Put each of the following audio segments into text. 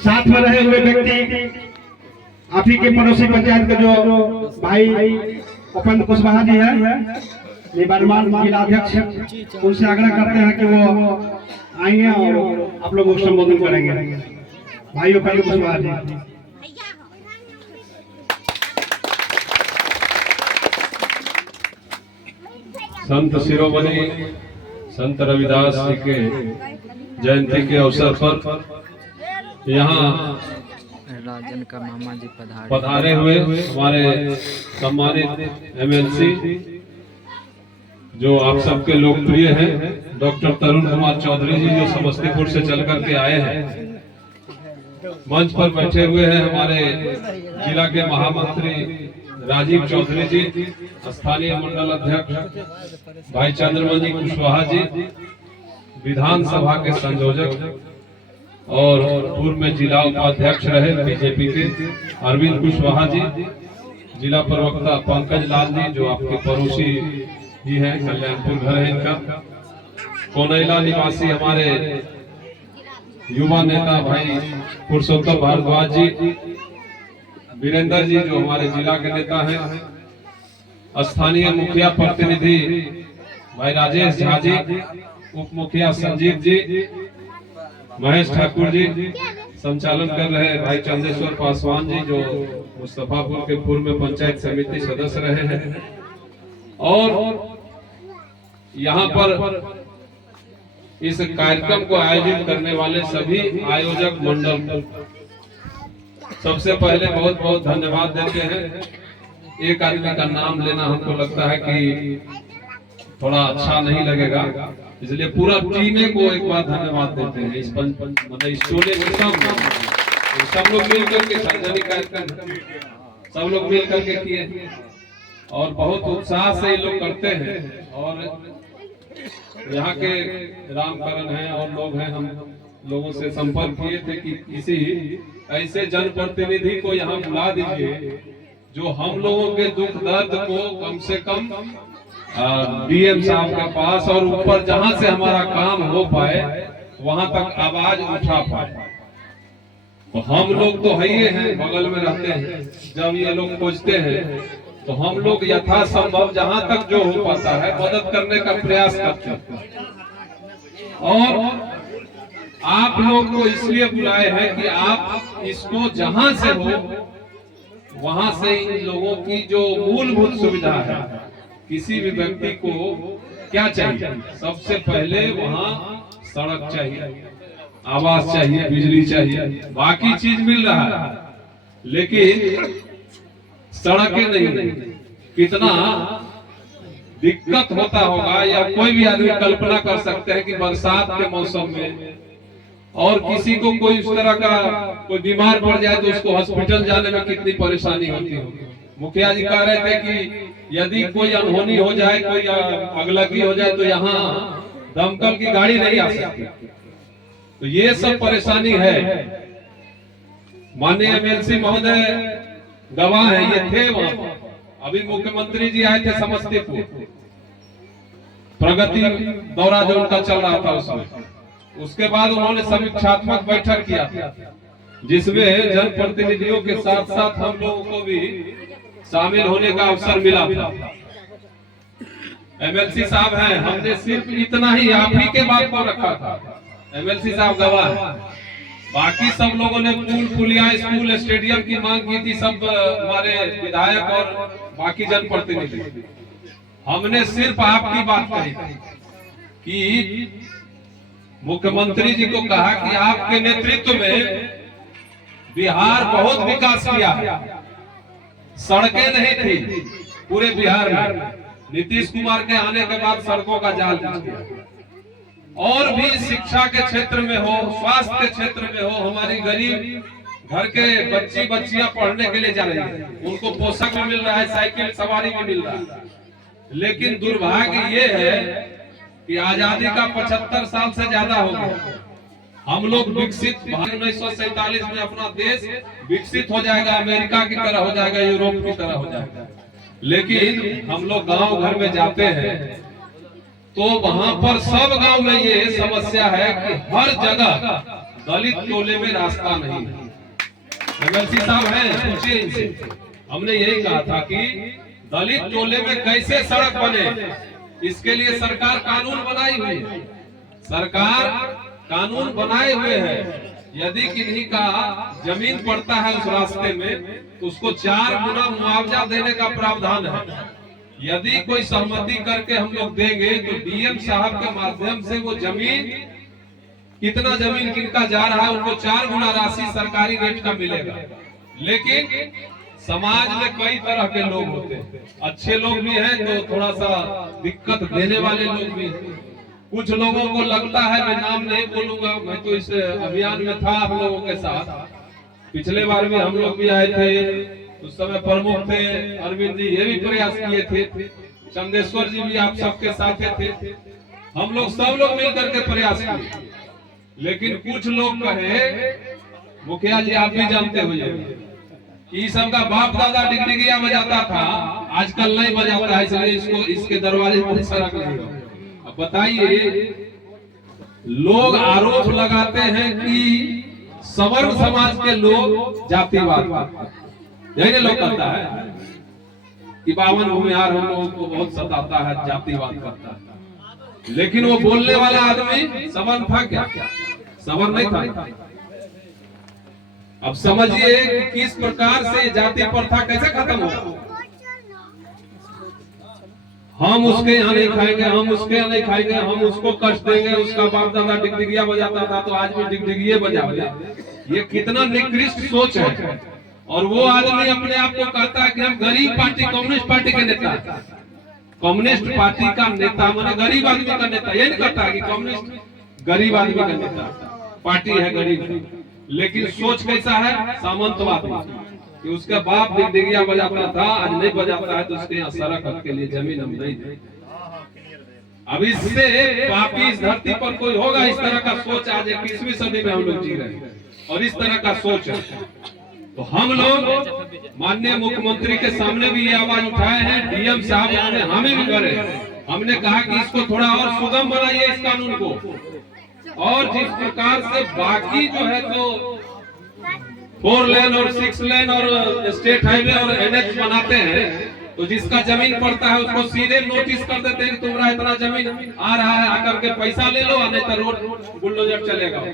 साथ में रहे हुए व्यक्ति आप ही के पड़ोसी पंचायत के जो भाई उपेंद्र कुशवाहा जी है निवर्तमान जिलाध्यक्ष, उनसे आग्रह करते हैं कि वो आएंगे और आप लोगों को संबोधन करेंगे। भाई उपेंद्र कुशवाहा जी। संत शिरोमणि संत रविदास जी के जयंती के अवसर पर यहाँ राजन का मामा जी पधारे हुए हमारे सम्मानित एमएलसी जो आप सबके लोकप्रिय हैं डॉक्टर तरुण कुमार चौधरी जी, जो समस्तीपुर से चल करके आए हैं। मंच पर बैठे हुए हैं हमारे जिला के महामंत्री राजीव चौधरी जी, स्थानीय मंडल अध्यक्ष भाई चंद्रमणि कुशवाहा जी, विधानसभा के संयोजक और पूर्व में जिला उपाध्यक्ष रहे बीजेपी के अरविंद कुशवाहा जी, जिला प्रवक्ता पंकज लाल जी जो आपके पड़ोसी ही हैं, कल्याणपुर घर है इनका, कोनैला निवासी हमारे युवा नेता भाई पुरुषोत्तम भारद्वाज जी, वीरेंद्र जी जो हमारे जिला के नेता हैं, स्थानीय मुखिया प्रतिनिधि भाई राजेश झा जी, उप मुखिया संजीव जी, महेश ठाकुर जी, संचालन कर रहे भाई चंदेश्वर पासवान जी जो मुस्तफापुर के पूर्व में पंचायत समिति सदस्य रहे हैं, और यहाँ पर इस कार्यक्रम को आयोजित करने वाले सभी आयोजक मंडल सबसे पहले बहुत बहुत धन्यवाद देते हैं। एक आदमी का नाम लेना हमको लगता है कि थोड़ा अच्छा नहीं लगेगा, इसलिए पूरा टीम को एक बार धन्यवाद देते हैं। इस मतलब इस टोले में सब लोग मिल करके सार्वजनिक कार्यक्रम सब लोग मिल करके किए और बहुत उत्साह से ये लोग करते हैं। और यहाँ के रामकरण हैं और लोग हैं, हम लोगों से संपर्क किए थे कि किसी ऐसे जनप्रतिनिधि को यहाँ बुला दीजिए जो हम लोगों के दुख दर्द को कम से कम डीएम साहब के पास और ऊपर जहां से हमारा काम हो पाए वहां तक आवाज उठा पाए। तो हम लोग तो है ही हैं, बगल में रहते हैं, जब ये लोग खोजते हैं तो हम लोग यथासंभव जहां तक जो हो पाता है मदद करने का प्रयास करते हैं। और आप लोग को इसलिए बुलाए हैं कि आप इसको जहां से हो वहां से इन लोगों की जो मूलभूत सुविधा है, किसी भी व्यक्ति को क्या चाहिए, सबसे पहले वहां सड़क चाहिए, आवास चाहिए, बिजली चाहिए, बाकी चीज मिल रहा है लेकिन सड़कें नहीं। कितना दिक्कत होता होगा या कोई भी आदमी कल्पना कर सकते हैं कि बरसात के मौसम में और किसी को कोई इस तरह का कोई बीमार पड़ जाए तो उसको हॉस्पिटल जाने में कितनी परेशानी होती होगी। मुखिया जी कह रहे थे कि यदि कोई अनहोनी हो जाए, कोई अगलगी हो जाए तो यहाँ दमकल की गाड़ी नहीं आ सकती। तो ये सब परेशानी है। माननीय एमएलसी महोदय गवाह है, ये थे वहां। अभी मुख्यमंत्री जी आए थे समस्तीपुर, प्रगति दौरा जो उनका चल रहा था उसके बाद उन्होंने समीक्षात्मक बैठक किया जिसमें जनप्रतिनिधियों के साथ साथ हम लोगों को भी शामिल होने का अवसर मिला था। एमएलसी साहब हैं, हमने सिर्फ इतना ही आप ही के बात को रखा था, एमएलसी साहब गवाह है। बाकी सब लोगों ने पुल पुलिया स्कूल स्टेडियम की मांग की थी, सब हमारे विधायक और बाकी जनप्रतिनिधि। हमने सिर्फ आपकी बात कही कि मुख्यमंत्री जी को कहा कि आपके नेतृत्व में बिहार बहुत विकास किया है। सड़कें नहीं थी पूरे बिहार में, नीतीश कुमार के आने के बाद सड़कों का जाल बिछ गया। और भी शिक्षा के क्षेत्र में हो, स्वास्थ्य के क्षेत्र में हो, हमारी गरीब घर के बच्चियां पढ़ने के लिए जा रही है, उनको पोशाक भी मिल रहा है, साइकिल सवारी भी मिल रहा है। लेकिन दुर्भाग्य ये है कि आजादी का 75 साल से ज्यादा हो गया। हम लोग विकसित 1947 में अपना देश विकसित हो जाएगा, अमेरिका की तरह हो जाएगा, यूरोप की तरह हो जाएगा। लेकिन हम लोग गांव घर में जाते हैं तो वहां पर सब गांव में ये समस्या है कि हर जगह दलित टोले में रास्ता नहीं है। एमएलसी साहब हैं, पूछिए इनसे। हमने यही कहा था कि दलित टोले में कैसे सड़क बने, इसके लिए सरकार कानून बनाई हुई है। सरकार कानून बनाए हुए है। यदि किन्हीं का जमीन पड़ता है उस रास्ते में तो उसको 4 गुना मुआवजा देने का प्रावधान है। यदि कोई सहमति करके हम लोग देंगे तो डीएम साहब के माध्यम से वो जमीन, कितना जमीन किनका जा रहा है, उनको 4 गुना राशि सरकारी रेट का मिलेगा। लेकिन समाज में कई तरह के लोग होते हैं, अच्छे लोग भी हैं तो थोड़ा सा दिक्कत देने वाले लोग भी हैं। कुछ लोगों को लगता है, मैं नाम नहीं बोलूंगा, मैं तो इस अभियान में था आप लोगों के साथ, पिछले बार भी हम लोग भी आए थे, उस समय प्रमुख थे अरविंद जी, ये भी प्रयास किए थे, चंदेश्वर जी भी आप सबके साथ थे, हम लोग सब लोग मिलकर के प्रयास किए। लेकिन कुछ लोग कहे, मुखिया जी आप भी जानते हुए कि सबका बाप दादा डिगडिगिया बजाता था, आजकल नहीं बजाता है, इसलिए इसको इसके दरवाजे पर सड़क नहीं। अब बताइए, लोग आरोप लगाते हैं कि सवर्ण समाज के लोग जातिवाद, यही लोग कहता है कि बावन भूमिहार हम लोगों को बहुत सताता है, जातिवाद करता है। लेकिन वो बोलने वाला आदमी सवर्ण था क्या? सवर्ण नहीं था। अब समझिए कि किस प्रकार से जाति प्रथा कैसे खत्म हो। हम उसके यहाँ नहीं खाएंगे, हम उसके यहाँ नहीं खाएंगे, हम उसको कष्ट देंगे, उसका बाप दादा डिगडिगिया बजाता था तो आज भी डिगडिगिये बजावे। ये कितना निकृष्ट सोच है। और वो आदमी अपने आप को कहता है कि हम गरीब पार्टी, कम्युनिस्ट पार्टी के नेता, कम्युनिस्ट पार्टी का नेता माने गरीब आदमी का नेता। ये नहीं कहता कि कम्युनिस्ट गरीब आदमी का नेता, पार्टी है गरीब। लेकिन सोच कैसा है? सामंतवादी, कि उसका बाप डिगडिगिया बजाता था, आज नहीं बजाता है तो उसके यहाँ सड़क के लिए जमीन हम नहीं दें। अब इससे पापी इस धरती पर कोई होगा इस तरह का सोच? आज 21वीं सदी में हम लोग जी रहे हैं और इस तरह का सोच है। तो हम लोग माननीय मुख्यमंत्री के सामने भी ये आवाज उठाए हैं, डीएम साहब ने हमें भी करे, हमने कहा कि इसको थोड़ा और सुगम बनाइए इस कानून को, और जिस प्रकार से बाकी जो है तो 4 लेन और 6 लेन और स्टेट हाईवे और एनएच बनाते हैं, तो जिसका जमीन पड़ता है उसको सीधे नोटिस कर देते हैं कि तुम्हारा इतना जमीन आ रहा है, आकर के पैसा ले लो, नहीं तो रोड बुलडोजर चलेगा।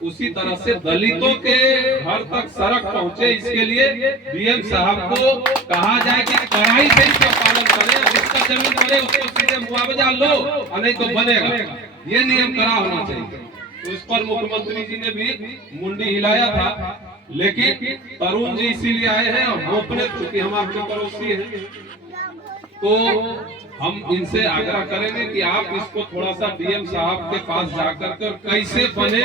उसी तरह से दलितों के घर तक सड़क पहुंचे, इसके लिए डीएम साहब को कहा जाए कि कड़ाई से इसका पालन करें, जिसका जमीन बने उसको सीधे मुआवजा लो, नहीं तो बनेगा। ये नियम कड़ा होना चाहिए। तो इस पर मुख्यमंत्री जी ने भी मुंडी हिलाया था। लेकिन तरुण जी इसीलिए आए हैं और रोकने, चूंकि हम आपके पड़ोसी हैं, तो हम इनसे आग्रह करेंगे कि आप इसको थोड़ा सा डीएम साहब के पास जाकर कर कैसे बने।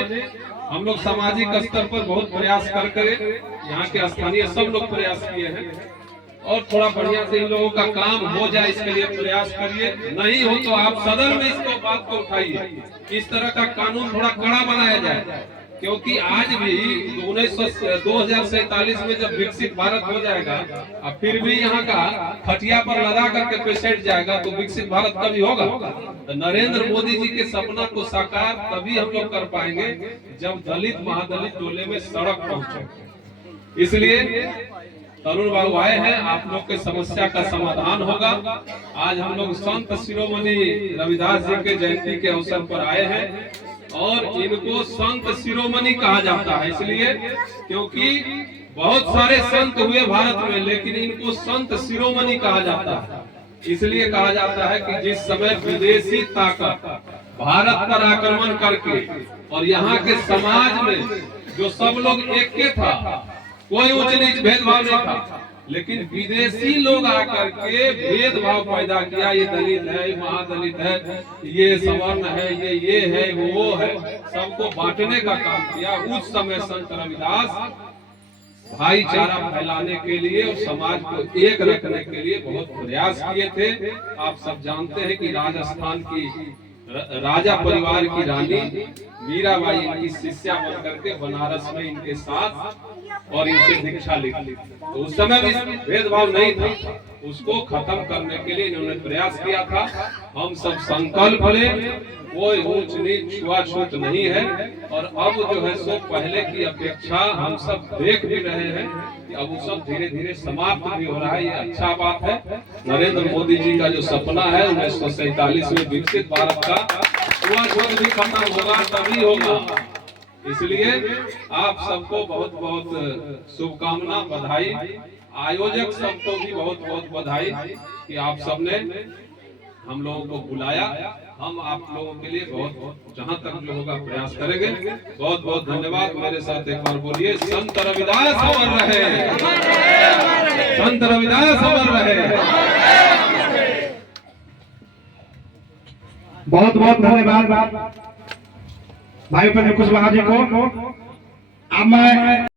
हम लोग सामाजिक स्तर पर बहुत प्रयास कर यहाँ के स्थानीय सब लोग प्रयास किए हैं, और थोड़ा बढ़िया से इन लोगों का काम हो जाए इसके लिए प्रयास करिए। नहीं हो तो आप सदन में इसको बात को उठाइए, इस तरह का कानून थोड़ा कड़ा बनाया जाए। क्योंकि आज भी 2047 में जब विकसित भारत हो जाएगा, अब फिर भी यहाँ का खटिया पर लगा करके पेशेंट जाएगा, तो विकसित भारत कभी होगा? तो नरेंद्र मोदी जी के सपना को साकार तभी हम लोग कर पाएंगे जब दलित महादलित टोले में सड़क पहुंचे। इसलिए तरुण बाबू आए हैं, आप लोग के समस्या का समाधान होगा। आज हम लोग संत शिरोमणि रविदास जी के जयंती के अवसर पर आए हैं, और इनको संत शिरोमणि कहा जाता है इसलिए क्योंकि बहुत सारे संत हुए भारत में, लेकिन इनको संत शिरोमणि कहा जाता है। इसलिए कहा जाता है कि जिस समय विदेशी ताकत भारत पर आक्रमण करके और यहाँ के समाज में जो सब लोग एक के था, कोई ऊंच नीच भेदभाव नहीं था, लेकिन विदेशी लोग आकर के भेदभाव पैदा किया, ये दलित है, ये महादलित है, ये सवर्ण है, ये है, वो है, सबको बांटने का काम किया। उस समय संत रविदास भाईचारा फैलाने के लिए और समाज को एक रखने के लिए बहुत प्रयास किए थे। आप सब जानते हैं कि राजस्थान की राजा परिवार की रानी मीराबाई इनकी शिष्या बनकर के बनारस में इनके साथ और इनसे दीक्षा ली। तो उस समय भी भेदभाव नहीं था, उसको खत्म करने के लिए इन्होंने प्रयास किया था। हम सब संकल्प लें, कोई ऊंच नीच छुआछूत नहीं है, और अब जो है सो पहले की अपेक्षा हम सब देख भी रहे हैं कि अब वो सब धीरे धीरे समाप्त भी हो रहा है। ये अच्छा बात है। नरेंद्र मोदी जी का जो सपना है 1947 में विकसित भारत का, हुआ भी खत्म होगा तभी होगा। इसलिए आप सबको बहुत बहुत शुभकामना, बधाई। आयोजक सबको भी बहुत बहुत बधाई कि आप सबने हम लोगों को बुलाया। हम आप लोगों के लिए बहुत जहां तक जो होगा प्रयास करेंगे। बहुत बहुत धन्यवाद। मेरे साथ एक बार बोलिए, संत रविदास अमर रहे, संत रविदास अमर रहे। बहुत बहुत धन्यवाद भाई उपेंद्र कुशवाहा जी को। अब मैं